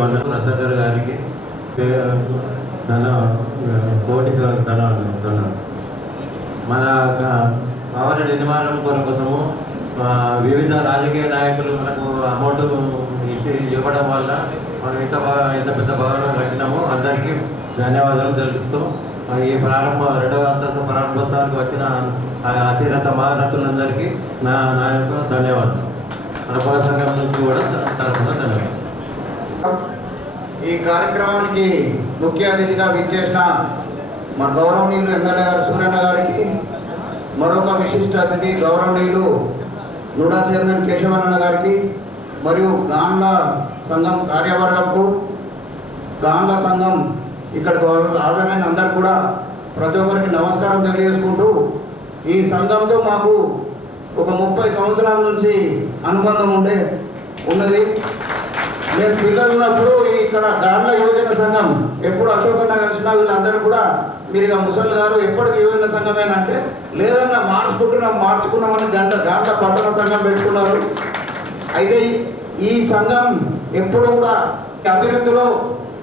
వంద ప్రసాదర్ గారికి తన కోటి ధనాలు ధనాలు మన భవన నిర్మాణం కోసము వివిధ రాజకీయ నాయకులు మనకు అమౌంట్ ఇచ్చి ఇవ్వడం వల్ల మనం ఇంత బాగా ఇంత పెద్ద భవనం కట్టినాము. అందరికీ ధన్యవాదాలు తెలుపుతూ ఈ ప్రారంభ రెండవ అంతస్తు ప్రారంభోత్సవానికి వచ్చిన ఆ అతిరథ మహారథులందరికీ నా నా యొక్క ధన్యవాదాలు. మన కుల సంఘం నుంచి కూడా తరఫున ఈ కార్యక్రమానికి ముఖ్య అతిథిగా విచ్చేసిన మా గౌరవనీయులు ఎమ్మెల్యే గారు సూర్యన్న గారికి మరొక విశిష్ట అతిథి గౌరవనీయులు నూడా చైర్మన్ కేశవన్న గారికి మరియు గాండ్ల సంఘం కార్యవర్గంకు గాండ్ల సంఘం ఇక్కడికి హాజరైన అందరు కూడా ప్రతి ఒక్కరికి నమస్కారం తెలియజేసుకుంటూ ఈ సంఘంతో మాకు ఒక ముప్పై సంవత్సరాల నుంచి అనుబంధం ఉండే ఉన్నది. నేను పిల్లలు ఉన్నప్పుడు ఇక్కడ గార్ల యువజన సంఘం ఎప్పుడు అశోకన్న కలిసినా వీళ్ళందరూ కూడా మీరు ఇక ముసలి గారు ఎప్పటికి యువజన సంఘమేనా అంటే లేదన్నా మార్చుకుంటున్నాం మార్చుకున్నామని గంట గంట పట్టణ సంఘం పెట్టుకున్నారు. అయితే ఈ- సంఘం ఎప్పుడు కూడా అభివృద్ధిలో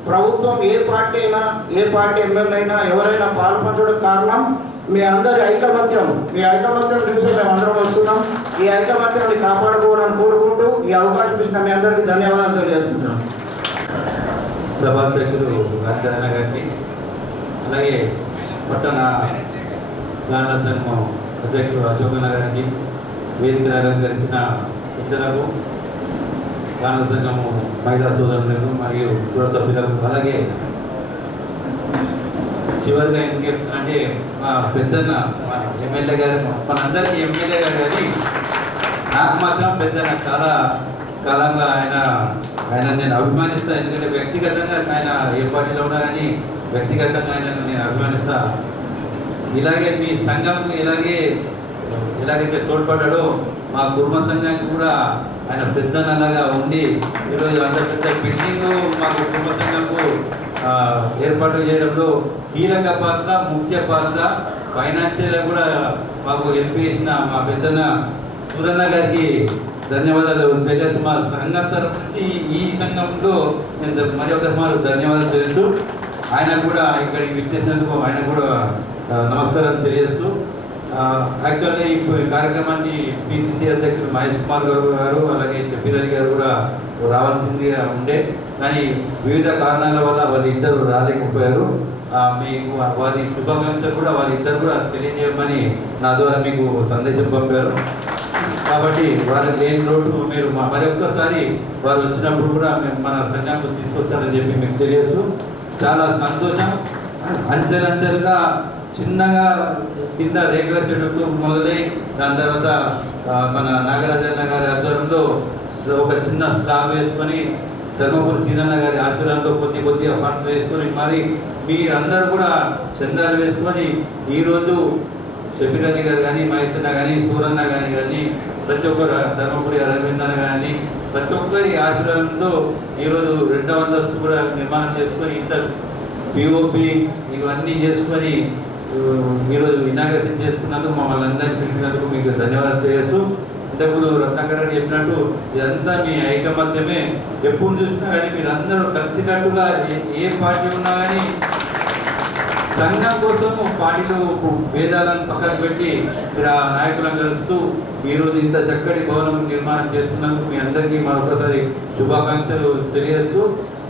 ప్రభుత్వం ఏ పార్టీ అయినా ఏ పార్టీ ఎమ్మెల్యే అయినా ఎవరైనా పాల్పంచడం కారణం మీ అందరి ఐకమత్యం మీ ఐకమత్యం చూసి మేము అందరం వస్తున్నాం. ఈ ఐకమత్యాన్ని కాపాడుకోవాలని కోరుకుంటూ ఈ అవకాశం ఇస్తున్న మీ అందరికీ ధన్యవాదాలు తెలియజేస్తున్నాం. సభాధ్యక్షుడు రాజధాని గారికి అలాగే పట్టణ గాన సంఘం అధ్యక్షుడు అశోకన్న గారికి వేదిక అలంకరించిన ఇద్దరకు గాన సంఘము మహిళా సోదరులకు మరియు కుల సభ్యులకు అలాగే చివరిగా ఎందుకు అంటే మా పెద్దన్న మా ఎమ్మెల్యే గారు మనందరికీ ఎమ్మెల్యే గారు కానీ నాకు మాత్రం పెద్దన్న చాలా కాలంగా ఆయన ఆయన నేను అభిమానిస్తాను ఎందుకంటే వ్యక్తిగతంగా ఆయన ఏ పార్టీలో ఉన్నా కానీ వ్యక్తిగతంగా ఆయన నేను అభిమానిస్తా. ఇలాగే మీ సంఘం ఇలాగే ఎలాగైతే తోడ్పడ్డాడో మా కుటుంబ సంఘానికి కూడా ఆయన పెద్దనలాగా ఉండి ఈరోజు అంత పెద్ద బిల్డింగ్ మా కుటుంబ సంఘంకు ఏర్పాటు చేయడంలో కీలక పాత్ర ముఖ్య పాత్ర ఫైనాన్షియల్ కూడా మాకు హెల్ప్ చేసిన మా పెద్దన్న సూరన్న గారికి ధన్యవాదాలు. తెలియజేస్తూ మా సంఘం తరఫు నుంచి ఈ సంఘంలో నేను మరి ధన్యవాదాలు తెలుస్తూ ఆయన కూడా ఇక్కడికి విచ్చేసినందుకు ఆయన కూడా నమస్కారం తెలియజేస్తూ యాక్చువల్గా ఈ కార్యక్రమాన్ని పిసిసి అధ్యక్షుడు మహేష్ కుమార్ గారు గారు అలాగే షబీర్ అలీ గారు కూడా రావాల్సిందిగా ఉండే కానీ వివిధ కారణాల వల్ల వారి ఇద్దరు రాలేకపోయారు. మీకు వారి శుభాకాంక్షలు కూడా వారి ఇద్దరు కూడా తెలియజేయమని నా ద్వారా మీకు సందేశం పంపారు. కాబట్టి వారి లేని లోటు మీరు మరొక్కసారి వారు వచ్చినప్పుడు కూడా మేము మన సంఘానికి తీసుకొచ్చారని చెప్పి మీకు తెలియచ్చు చాలా సంతోషం. అంచెలంచెలుగా చిన్నగా కింద రేకుల చెట్టు మొదలై దాని తర్వాత మన నాగరాజన్న గారి ఆధ్వర్యంలో ఒక చిన్న స్లాబ్ వేసుకొని ధర్మపురి సీనన్న గారి ఆశీర్వాదంతో కొద్ది కొద్దిగా ఫండ్స్ వేసుకొని మరి మీరందరూ కూడా చందాలు వేసుకొని ఈరోజు షబీర్ అలీ గారు కానీ మహేష్ కానీ సూరన్న కానీ కానీ ప్రతి ఒక్కరు ధర్మపురి అరవిందన్న కానీ ప్రతి ఒక్కరి ఆశీర్వాదంతో ఈరోజు రెండవ అంతస్తు కూడా నిర్మాణం చేసుకొని ఇంత పిఓపి ఇవన్నీ చేసుకొని ఈరోజు ఇనాగ్రేషన్ చేసుకున్నందుకు మమ్మల్ని అందరినీ పిలిచినందుకు మీకు ధన్యవాదాలు తెలియజేస్తూ ఇంతకుముందు రత్నాకర్ చెప్పినట్టు ఇదంతా మీ ఐకమత్యమే. ఎప్పుడు చూసినా కానీ మీరు కలిసికట్టుగా ఏ- పార్టీ ఉన్నా కానీ సంఘం కోసం పార్టీలు భేదాలను పక్కన పెట్టి మీరు ఆ నాయకులను కలుస్తూ ఈరోజు ఇంత చక్కటి భవనం నిర్మాణం చేస్తున్నందుకు మీ అందరికీ మరొకసారి శుభాకాంక్షలు తెలియజేస్తూ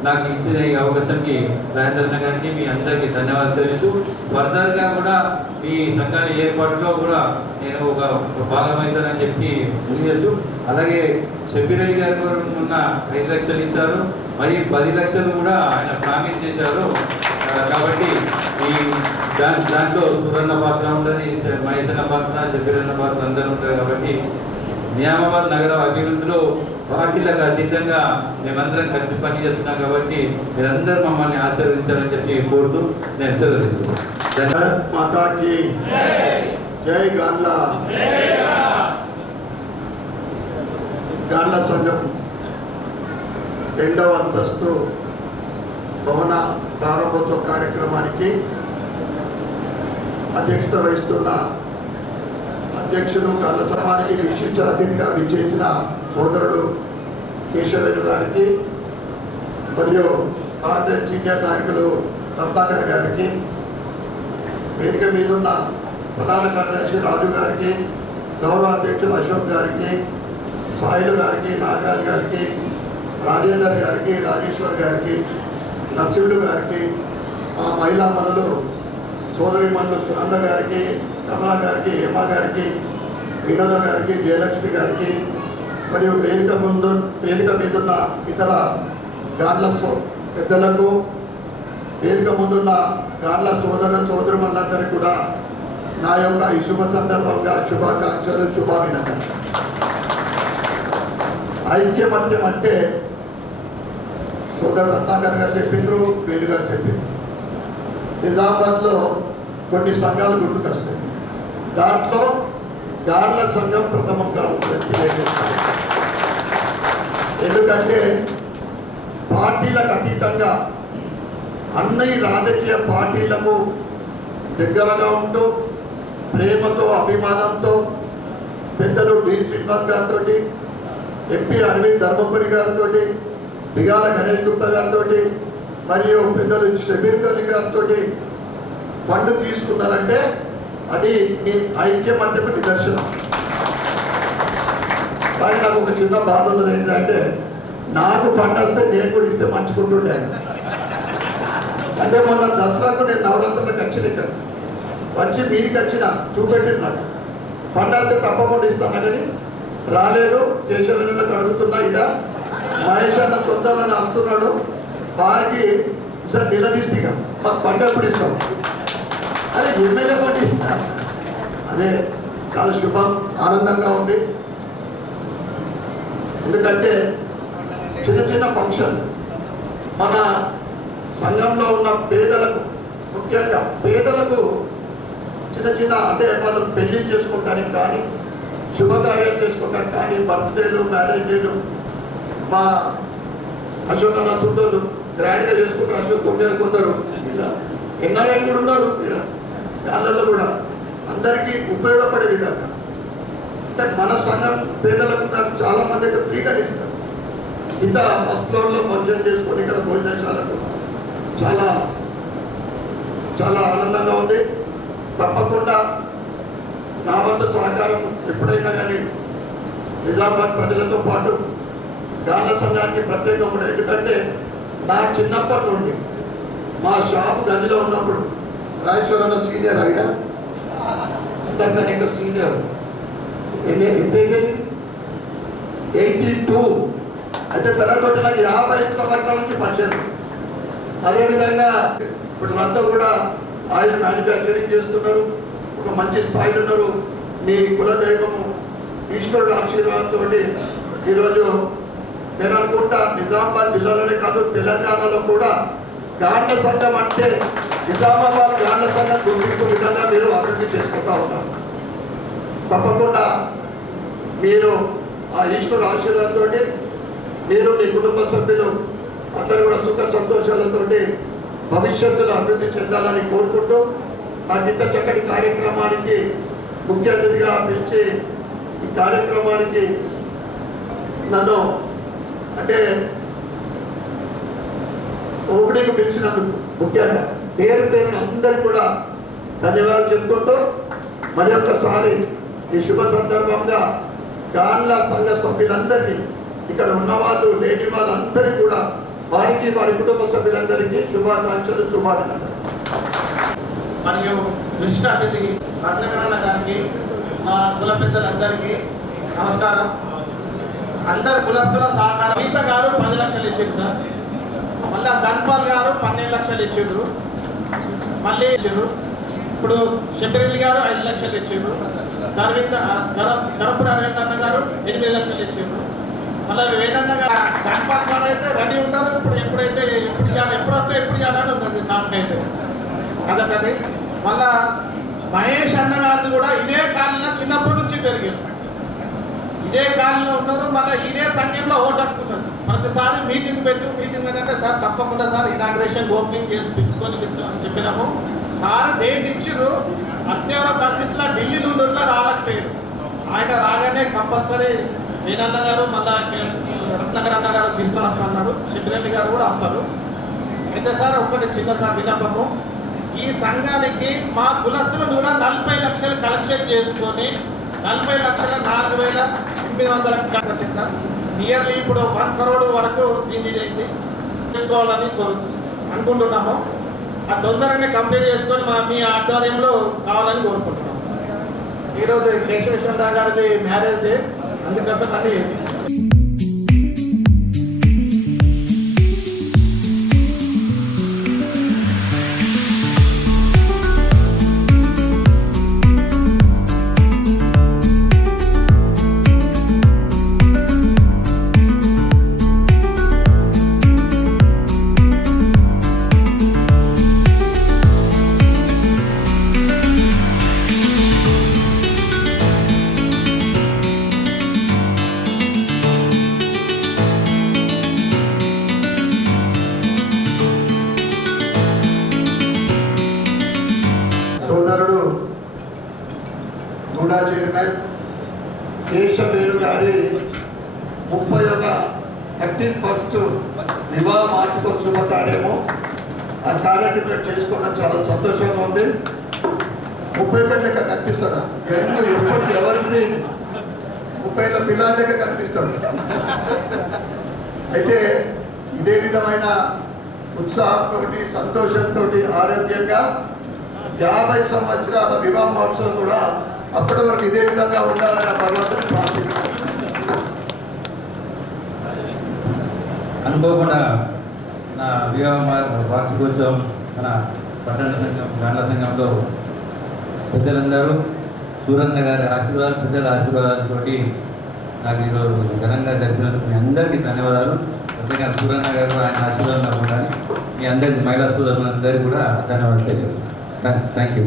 నాకు ఇచ్చిన ఈ అవకాశానికి రాజేంద్ర గారికి మీ అందరికీ ధన్యవాదాలు తెలుస్తూ ఫర్దర్గా కూడా మీ సంఘాల ఏర్పాటులో కూడా నేను ఒక భాగమవుతానని చెప్పి తెలియచ్చు అలాగే షబీర్ గారు ఉన్న ఐదు లక్షలు ఇచ్చారు మరి పది లక్షలు కూడా ఆయన ప్రామిస్ చేశారు. కాబట్టి ఈ దాని దాంట్లో సువర్ణ పాత్ర ఉంటుంది మహేశన్న పాత్ర శబీరన్న పాత్ర అందరూ ఉంటారు కాబట్టి నియామాబాద్ నగర అభివృద్ధిలో పార్టీలకు అతీతంగా మేమందరం కలిసి పనిచేస్తున్నాం కాబట్టి మీరందరూ మమ్మల్ని ఆశీర్వించాలని చెప్పి కోరుతూ నేను సెలవు గాండ్ల సంఘం రెండవ అంతస్తు భవన ప్రారంభోత్సవ కార్యక్రమానికి అధ్యక్షత వహిస్తున్న అధ్యక్షుడు గాండ్ల సమానికి వీక్షించిన అతిథిగా విచ్చేసిన సోదరుడు కేశవరెడ్డి గారికి మరియు కాంగ్రెస్ సీనియర్ నాయకులు రత్నాకర్ గారికి వేదిక మీద ఉన్న ప్రధాన కార్యదర్శి రాజు గారికి గౌరవ అధ్యక్షులు అశోక్ గారికి సాయిలు గారికి నాగరాజ్ గారికి రాజేందర్ గారికి రాజేశ్వర్ గారికి నర్సింహుడు గారికి ఆ మహిళా మనులు సోదరి మనులు సునంద గారికి కమలా గారికి హేమ గారికి వినోద గారికి జయలక్ష్మి గారికి మరియు వేదిక ముందు వేదిక మీదున్న ఇతర గార్ల సో- పెద్దలకు వేదిక ముందున్న గార్ల సోదర సోదరులందరికీ కూడా నా యొక్క ఈ శుభ సందర్భంగా శుభాకాంక్షలు శుభాభినందనలు. ఐక్యమత్యం అంటే సోదరు రత్నాకర్ గారు చెప్పిండ్రు వేలు గారు చెప్పిండ్రు. నిజామాబాద్లో కొన్ని సంఘాలు గుర్తుకొస్తాయి. దాంట్లో గాళ్ళ సంఘం ప్రథమంగా ఉంటుంది ఎందుకంటే పార్టీలకు అతీతంగా అన్ని రాజకీయ పార్టీలకు దగ్గరగా ఉంటూ ప్రేమతో అభిమానంతో పెద్దలు డి శ్రీనివాస్ గారితో ఎంపీ అరవింద్ ధర్మపురి గారితో బిగాల గణేష్ గుప్తా గారితో మరియు పెద్దలు షబీర్ గల్లి గారితో ఫండ్ తీసుకున్నారంటే అది మీ ఐక్యమత్యకు నిదర్శనం కానీ నాకు ఒక చిన్న బాధ ఉన్నది ఏంటంటే నాకు ఫండ్ వస్తే నేను కూడా ఇస్తే మంచుకుంటుండే అంటే మొన్న దసరాకు నేను నవరాత్రులకు వచ్చిన ఇక్కడ. వచ్చి మీదికి వచ్చిన చూపెట్టింది నాకు. ఫండ్ వస్తే తప్పకుండా ఇస్తాను కానీ రాలేదు. కేశవనులకు అడుగుతున్నా ఇక మహేష్ అన్న తొందరలోనే వస్తున్నాడు. వారికి సార్ నిలదీస్తే మాకు ఫండ్ ఎప్పుడు ఇస్తాం అదే ఎమ్మెల్యే పోటీ అదే చాలా శుభం ఆనందంగా ఉంది. ఎందుకంటే చిన్న చిన్న ఫంక్షన్ మన సంఘంలో ఉన్న పేదలకు ముఖ్యంగా పేదలకు చిన్న చిన్న అంటే మనం పెళ్ళి చేసుకోవడానికి కానీ శుభకార్యాలు చేసుకోవడానికి కానీ బర్త్డేలు మ్యారేజ్లు మా అశోక్ అన్న చుట్టూ గ్రాండ్గా చేసుకుంటారు అశోక్ కొందరు. కొందరు ఇలా ఎన్ఆర్ఐ కూడా ఉన్నారు? దానిలో కూడా అందరికీ ఉపయోగపడే విధంగా అంటే మన సంఘం పేదలకు నాకు చాలా మంది అయితే ఫ్రీగా ఇస్తారు. ఇంత ఫస్ట్ ఫ్లోర్లో ఫంక్షన్ చేసుకొని ఇక్కడ భోజనశాలకు చాలా చాలా ఆనందంగా ఉంది. తప్పకుండా నా వంతు సహకారం ఎప్పుడైనా కానీ నిజామాబాద్ ప్రజలతో పాటు గాన సంఘానికి ప్రత్యేకం కూడా. ఎందుకంటే నా చిన్నప్పటి నుండి మా షాప్ గదిలో ఉన్నప్పుడు రాజేశ్వరన్న సీనియర్ ఆయన అందరికన్నా ఇంకా సీనియర్ ఎన్ని ఎంత ఎయిటీ టూ. అయితే పెద్దతోటి నాకు యాభై ఐదు సంవత్సరాల నుంచి పరిచయం. అదేవిధంగా ఇప్పుడు అంతా కూడా ఆయిల్ మ్యానుఫ్యాక్చరింగ్ చేస్తున్నారు. ఒక మంచి స్థాయిలో ఉన్నారు. మీ కులదైవము ఈశ్వరుడు ఆశీర్వాదంతో ఈరోజు నేను అనుకుంటా నిజామాబాద్ జిల్లాలోనే కాదు తెలంగాణలో కూడా గాండ్ల సంఘం అంటే నిజామాబాద్ గాండ్ల సంఘం గుర్తింపు విధంగా మీరు అభివృద్ధి చేసుకుంటా ఉన్నారు. తప్పకుండా మీరు ఆ ఈశ్వరు ఆశీర్వాదంతో మీరు మీ కుటుంబ సభ్యులు అందరూ కూడా సుఖ సంతోషాలతో భవిష్యత్తులో అభివృద్ధి చెందాలని కోరుకుంటూ నాకు ఇంత చక్కటి కార్యక్రమానికి ముఖ్య అతిథిగా పిలిచి ఈ కార్యక్రమానికి నన్ను అంటే ఓపెనింగ్ పిలిచినందుకు ముఖ్యంగా పేరు పేరున అందరికీ కూడా ధన్యవాదాలు చెప్పుకుంటూ మరి ఒక్కసారి ఈ శుభ సందర్భంగా గాన్ల సంఘ సభ్యులందరినీ ఇక్కడ ఉన్నవాళ్ళు లేని వాళ్ళందరికీ కూడా వారికి వారి కుటుంబ సభ్యులందరికీ శుభాకాంక్షలు శుభాభినందనలు. మరియు విశిష్ట అతిథి రత్నకరణ గారికి మా కుల పెద్దలందరికీ నమస్కారం. అందరు కులస్తుల సహకారం. గీత గారు పది లక్షలు ఇచ్చింది సార్. మళ్ళీ ధన్పాల్ గారు పన్నెండు లక్షలు ఇచ్చిండ్రు. మళ్ళీ ఇచ్చిండ్రు. ఇప్పుడు షెబ్బిరెడ్డి గారు ఐదు లక్షలు ఇచ్చిండ్రు. అరవింద ధర ధరపుర అరవింద్ అన్న గారు ఎనిమిది లక్షలు ఇచ్చిండ్రు. మళ్ళీ వేదన్న గారు ధన్పాల్ సార్ అయితే రెడీ ఉన్నారు ఇప్పుడు ఎప్పుడైతే ఎప్పుడు చేయాలి ఎప్పుడు వస్తే ఎప్పుడు చేయాలని ఉంటుంది దానికైతే అదొకటి. మళ్ళా మహేష్ అన్న గారిది కూడా ఇదే కాలంలో చిన్నప్పటి నుంచి పెరిగారు ఇదే కాలంలో ఉన్నారు. మళ్ళీ ఇదే సంఖ్యలో ఓటు హక్కున్నారు ప్రతిసారి మీటింగ్ పెట్టు సార్ తప్పకుండా సార్ ఇనాగ్రేషన్ ఓపెనింగ్ చేసి పిలుచుకొని పిలుచుకొని చెప్పినాము. సార్ డేట్ ఇచ్చిర్రు. అత్యవసర పరిస్థితుల్లో ఢిల్లీ నుండి ఉంటే రాలేకపోయారు. ఆయన రాగానే కంపల్సరీ నేనన్న గారు మళ్ళీ రత్నగర్ అన్న గారు తీసుకొని వస్తున్నారు శిబిరెడ్డి గారు కూడా వస్తారు. అయితే సార్ ఒకటి చిన్న సార్ విన్నపము. ఈ సంఘానికి మా కులస్తులు కూడా నలభై లక్షలు కలెక్షన్ చేసుకొని నలభై లక్షల నాలుగు వేల ఎనిమిది వందల వచ్చింది సార్. నియర్లీ ఇప్పుడు వన్ కరోడ్ వరకు దీన్ని ఇది చేసుకోవాలని కోరు అనుకుంటున్నాము. ఆ తొందరగానే కంప్లీట్ చేసుకొని మా మీ ఆధ్వర్యంలో కావాలని కోరుకుంటున్నాము. ఈరోజు కేశవేశ్వర గారిది మ్యారేజ్ అందుకోసం అని ఆ కార్యక్రమం చేసుకోవడం చాలా సంతోషంగా ఉంది. ముప్పై ఒకటి లెక్క కనిపిస్తాడా? ఎందుకు ఎప్పుడు ఎవరిది? ముప్పై ఏళ్ళ పిల్లల లెక్క కనిపిస్తాడు. అయితే ఇదే విధమైన ఉత్సాహంతో సంతోషంతో ఆరోగ్యంగా యాభై సంవత్సరాల వివాహ మహోత్సవం కూడా అప్పటి వరకు ఇదే విధంగా ఉండాలని భగవంతుని ప్రార్థిస్తాను అనుకోకుండా నా వివాహ వార్షికోత్సవం మన పట్టణ సంఘం గ్రామ సంఘంలో పెద్దలందరూ సూరన్న గారి ఆశీర్వాదాలు పెద్దల ఆశీర్వాదాలతో నాకు ఈరోజు ఘనంగా జరిపినందుకు మీ అందరికీ ధన్యవాదాలు. ప్రత్యేకంగా సూరన్న గారు ఆయన ఆశీర్వాదం ఉండాలి. మీ అందరికీ మహిళా సోదరులందరికీ కూడా ధన్యవాదాలు తెలియజేస్తాను థ్యాంక్ యూ.